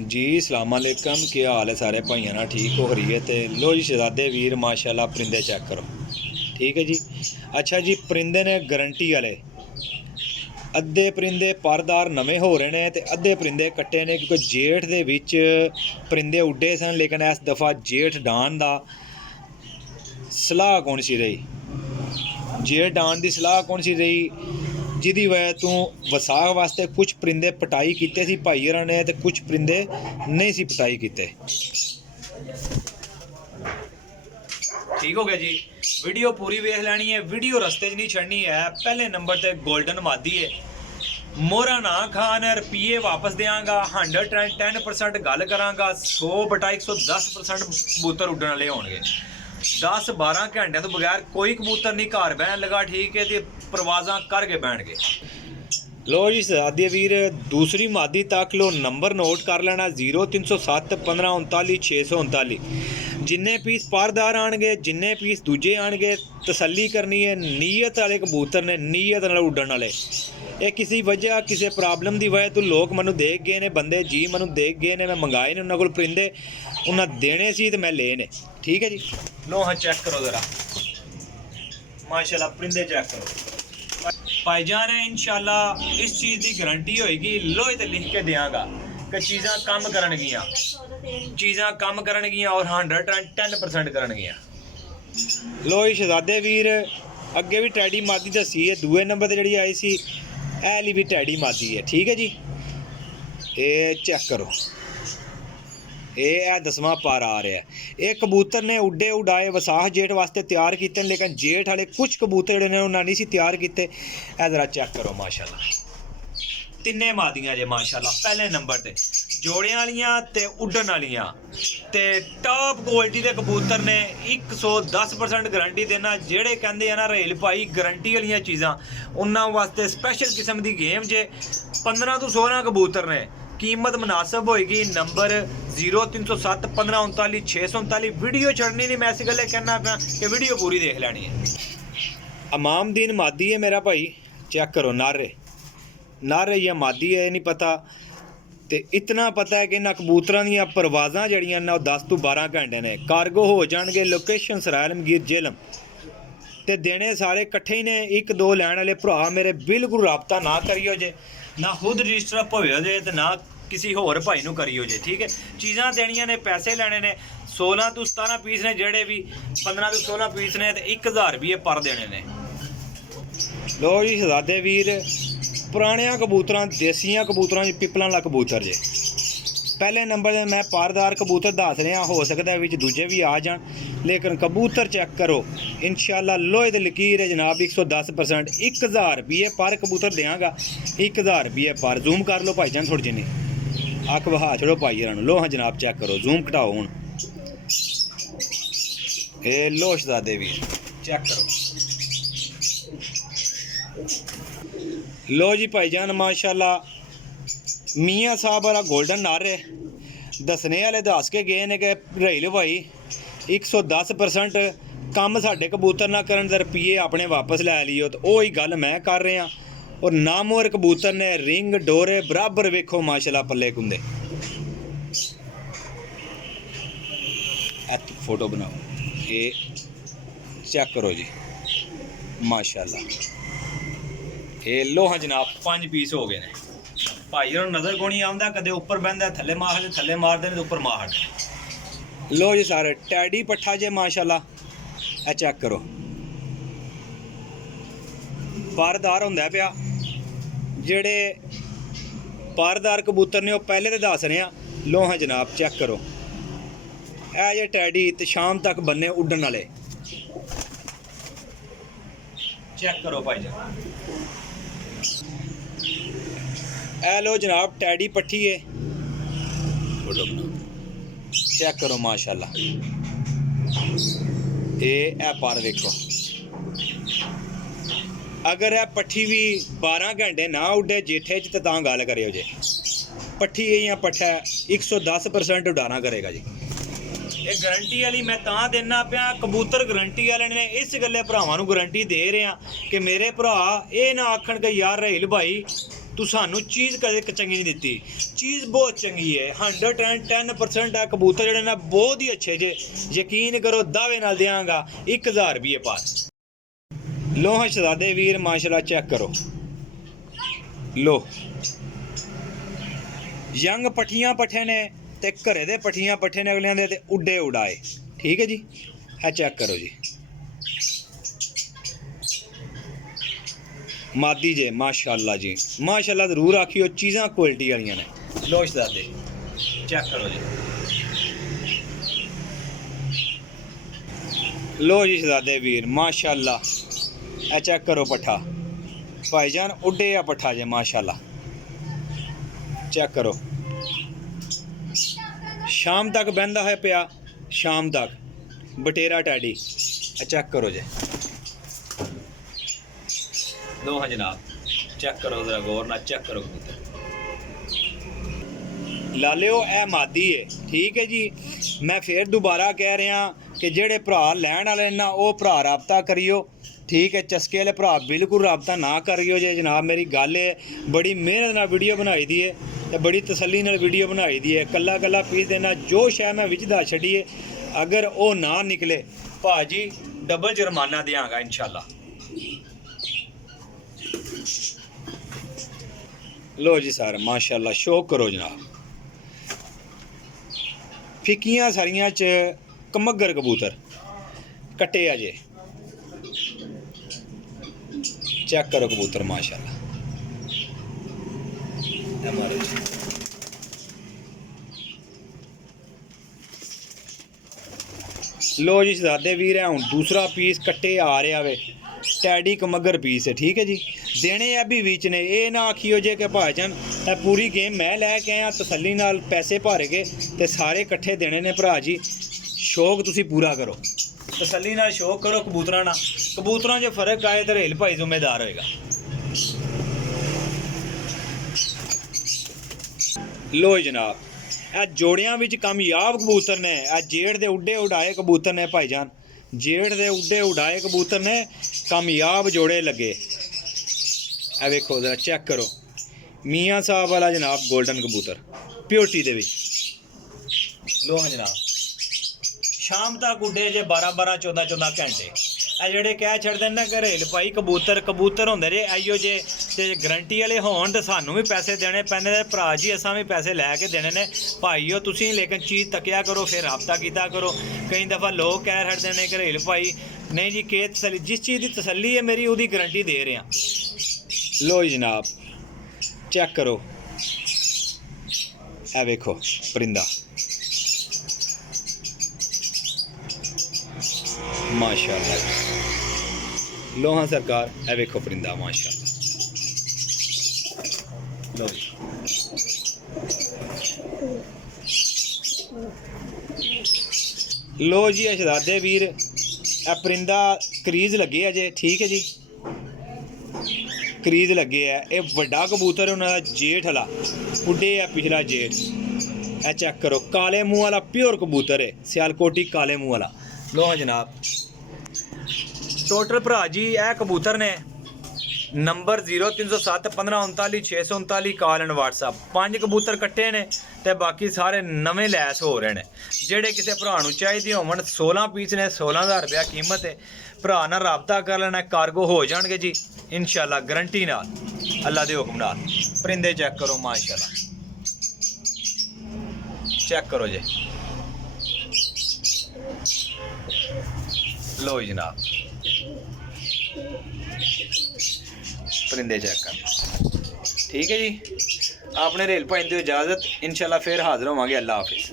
जी सलाम अलैकुम, क्या हाल है सारे भाइयों ना? ठीक हो रही है तो लो जी शहजादे वीर माशाल्लाह परिंदे चेक करो। ठीक है जी। अच्छा जी, परिंदे ने गारंटी वाले अद्धे परिंदे परदार नवे हो रहे ने ते अद्धे परिंदे कट्टे ने, क्योंकि जेठ दे विच परिंदे उड्डे सन, लेकिन इस दफ़ा जेठ डान दा सलाह कौन सी रही, जेठ डान दी सलाह कौन सी रही, जिहदी वजह तो वसाख वास्ते कुछ परिंदे पटाई कीते सी भाई होरां ने ते कुछ परिंदे नहीं सी पटाई कीते। ठीक हो गया जी। वीडियो पूरी वेख लैनी है, वीडियो रस्ते च नहीं छड़नी है। पहले नंबर ते गोल्डन मादी है, मोहरा ना खान, रुपये वापस देंगा, 110% गल करांगा, 100/110% कबूतर उड्डण वाले होणगे। 10-12 घंटे तो बगैर कोई कबूतर नहीं घर बहन लगा। ठीक है तो परवाजा करके बैठ गए। लो जी शहजादे वीर, दूसरी मादी तक लो नंबर नोट कर लेना 0307 1539 639। जिन्ने पीस पारदार आएंगे, जिन्ने पीस दूजे आएंगे, तसल्ली करनी है। नीयत वाले कबूतर ने, नीयत नाल उड्डण वाले। ये किसी वजह किसी प्रॉब्लम की वजह तो लोग मैनू देख गए ने, बंदे जी मैनू देख गए ने, मैं मंगाए ने उन्होंने को परिंदे, उन्हें देने सी तो मैं ले ने। ठीक है जी। लो हाँ चेक करो ज़रा माशाल्लाह परिंदे चेक करो भाईजान है। इंशाल्लाह इस चीज़ की गारंटी होएगी, लोहे ते लिख के देंगा कि चीज़ां कम करनगियां, चीज़ां कम करनगियां और 110% करनगियां। लो जी शहजादे वीर, अगे भी टैडी मादी दसी है, दूए नंबर पर जी आई सी ऐली भी टैडी मादी है। ठीक है जी। ये चेक करो, ये 10वां पार आ रहा है। ये कबूतर ने उड्डे उड़ाए वसाख जेठ वास्ते तैयार किए, लेकिन जेठ वाले कुछ कबूतर जोड़े ने उन्होंने नहीं सी तैयार किए। जरा चेक करो माशाल्लाह, तिन्ने मादियां जे माशाल्लाह। पहले नंबर ते जोड़े वालियां ते उड्डण वालियां ते टॉप क्वालिटी के कबूतर ने। 110% गारंटी देना। जेड़े कहंदे आ ना रेल भाई गारंटी वाली चीज़ां, उन्होंने वास्ते स्पैशल किस्म की गेम जे। 15 तो 16 कबूतर ने, कीमत मुनासिब होएगी। नंबर 0307 1539 639। वीडियो छड़नी नहीं, मैं इस गल्ले कहना पां कि वीडियो पूरी देख लैनी है। अमामदीन मादी है मेरा भाई, चेक करो नारे नारे या मादी है नहीं पता, तो इतना पता है कि इन्होंने कबूतरों दी परवाज़ां जड़ियां ने 10 तो 12 घंटे ने। कार्गो हो जाएंगे, लोकेशन सरायल मगीर जेलम, ते देने सारे कट्ठे ही ने। 1-2 लैण वाले भरा मेरे बिल्कुल रबता ना करियो जे, ना खुद रजिस्टर भव्यो जे ते ना किसी होर भाई नूं करियो जे। ठीक है, चीज़ां देनियां ने, पैसे लैने ने। 16 तो 17 पीस ने, जेड़े भी 15 तो 16 पीस ने, ते 1000 रुपये पर देने ने। लो जी शहजादे वीर, पुरानिया कबूतर, देसिया कबूतर, पिपलां वाला कबूतर जे। पहले नंबर पर मैं पारदार कबूतर दस रहा, हो सकता है दूजे भी आ जान, लेकिन कबूतर चेक करो इंशाल्लाह लोहे दी लकीर है जनाब। 110%। 1000 रुपये पर कबूतर देंगा, 1000 रुपये पर। जूम कर लो भाईजान थोड़ी जिन्नी, अख बहा छोड़ो भाई होरां नूं। लो हाँ जनाब चेक करो, जूम घटाओ हुण। ए लो शहजादे वीर चेक करो। लो जी भाईजान माशाल्लाह मियाँ साहब वाला गोल्डन नार है। दसने वाले दस के गए ने कि रेल भाई 110% कम साडे कबूतर ना करन ते रुपये अपने वापस लै लियो, तो वही गल मैं कर रहा। और नामवर कबूतर ने, रिंग डोरे बराबर वेखो माशाल्लाह पल्ले कुंदे। फोटो बनाओ, ये चेक करो जी माशाल्लाह। ये लो हाँ जनाब 5 पीस हो गए ने। भाई और नज़र को नहीं आता, कदे उपर बहता थले मारते, थले मारते हैं तो उपर मारते। लो जी सारे टैडी पट्ठा जे माशाल्लाह, ए चेक करो पारदार होंदा पिया। जेड़े पारदार कबूतर ने वो पहले तो दस रहे हैं। लो हाँ जनाब चेक करो, ए जे टैडी तो शाम तक बन्ने उड्डण वाले। चेक करो भाई जान, ए लो जनाब टैडी पट्ठी है, फोटो चेक करो माशाल्लाह। ए पर देखो, अगर ए पट्ठी भी 12 घंटे ना उड्डे जेठे च तो गल करो जे। पट्ठी या पट्ठा 110% उड़ाना करेगा जी। ये गारंटी वाली मैं तां देना पिया, कबूतर गारंटी वाले ने। इस गल्ले भरावां नूं गारंटी दे रहे हैं कि मेरे भरा ये ना आखण कि यार रेल भाई ਤੂੰ ਸਾਨੂੰ ਚੀਜ਼ ਕਦੇ ਚੰਗੀ ਨਹੀਂ ਦਿੱਤੀ। ਚੀਜ਼ ਬਹੁਤ ਚੰਗੀ ਹੈ, 110% ਆ ਕਬੂਤਰ ਜਿਹੜੇ ਨਾ ਬਹੁਤ ਹੀ ਅੱਛੇ ਜੇ, ਯਕੀਨ ਕਰੋ ਦਾਅਵੇ ਨਾਲ ਦਿਆਂਗਾ 1000 ਰੁਪਏ ਪਾਰ। ਲੋ ਸ਼ਹਜ਼ਾਦੇ ਵੀਰ ਮਾਸ਼ਾਅੱਲਾ ਚੈੱਕ ਕਰੋ, ਲੋ ਯੰਗ ਪੱਠੀਆਂ ਪੱਠੇ ਨੇ ਤੇ ਘਰੇ ਦੇ ਪੱਠੀਆਂ ਪੱਠੇ ਨੇ ਅਗਲਿਆਂ ਦੇ ਤੇ ਉੱਡੇ ਉਡਾਏ। ਠੀਕ ਹੈ ਜੀ, ਇਹ ਚੈੱਕ ਕਰੋ ਜੀ, ਮਾਦੀ ਜੇ माशाअल्लाह जी माशाअल्लाह जरूर आखियो, चीज़ां क्वालिटी वाली ने। लो शहजादे चेक करो जी, लो जी शहजादे वीर माशाअल्लाह ए चेक करो पट्ठा भाईजान उड्डे या पट्ठा जे माशाअल्लाह चेक करो। शाम तक बहंदा है पिया, शाम तक बटेरा टैडी चेक करो जे। लो हाँ जनाब चेक करो जरा गौर ना चेक करो कबूतर लालिओ ए मादी है। ठीक है जी, मैं फिर दोबारा कह रहा कि जेड़े भरा लैन वाले ना वो भरा राबता करियो। ठीक है, चस्के वाले भरा बिल्कुल राबता ना करियो जे जनाब। मेरी गल है, बड़ी मेहनत नाल वीडियो बनाई दी है ते बड़ी तसल्ली नाल वीडियो बनाई दी है। कल्ला कल्ला पीस देना, जो शै मैं विच दस छड्डी है, अगर वो ना निकले भाजी डबल जुर्माना देंगा इंशाल्लाह। लो जी सर माशाअल्लाह शौक करो जनाब। फिक्कियां सारियां च कमगर कबूतर कट्टे अजे चेक करो कबूतर माशाअल्लाह। लो जी शहजादे वीर है, हुण दूसरा पीस कट्टे आ रहा वे, टैडी कमगर पीस है। ठीक है जी, देने है भी बीच ने, ये ना आखियो जे कि भाईजान पूरी गेम मैं लैके आया तसल्ली नाल पैसे भर के ते सारे कट्ठे देने ने। भरा जी शौक तुसी पूरा करो, तसल्ली नाल शौक करो कबूतरां नाल। कबूतरां च फर्क आए तो रेल भाई जिम्मेदार होएगा। लो जनाब ए जोड़ियां विच कामयाब कबूतर ने, ए जेड़ दे उड्डे उड़ाए कबूतर ने भाईजान, जेड़ दे उड्डे उड़ाए कबूतर ने, कामयाब जोड़े लगे। ए वेखो जरा चेक करो, मियाँ साहब वाला जनाब गोल्डन कबूतर प्योरिटी दे विच। लो हाँ जनाब शाम तक उड्डे जे 12-12 14-14 घंटे। ए जेड़े कह छड़दे ना घरेल भाई कबूतर कबूतर होंदे जे आइयो जे ते गारंटी वाले होण ते सानू भी पैसे देने पैंदे ने। भरा जी असां भी पैसे लैके देने ने भाईओ तुसीं, लेकिन चीज़ तकिया करो, फिर राबता कीता करो। कई दफ़ा लोग कह छड़दे ने घरेल भाई नहीं जी के तसल्ली, जिस चीज़ की तसल्ली है मेरी उहदी गारंटी दे रहे हैं। लो जनाब चेक करो, ए वेखो परिंदा माशाअल्लाह। लो हाँ सरकार ए वेखो परिंदा माशाअल्लाह। लो लो जी शहजादे वीर ए परिंदा क्रीज लगे है जे। ठीक है जी, क्रीज लगे है। ये वड्डा कबूतर है उन्होंने जेठ वाला उड्डे है पिछला जेठ। ए चेक करो काले मुँह वाला प्योर कबूतर है, सियालकोटी काले मुँह वाला। लो हाँ जनाब टोटल भरा जी ए कबूतर ने नंबर 0307 1539 639 कॉल एंड व्हाट्सअप। 5 कबूतर कट्टे ने ते बाकी सारे नवे लैस हो रहे हैं। जेड़े किसी भरा नूं चाहिए होवन 16 पीस ने, 16,000 रुपया कीमत है। भरा नाल राबता कर लेना, कार्गो हो जाएंगे जी इंशाल्लाह गारंटी नाल, अल्लाह दे हुक्म नाल। परिंदे चेक करो माशाल्लाह, चेक करो जी। लो जनाब परिंदे चेक कर। ठीक है जी, आपने रेल भाई दी इजाज़त, इंशाल्लाह फिर हाजिर होवांगे। अल्लाह हाफिज़।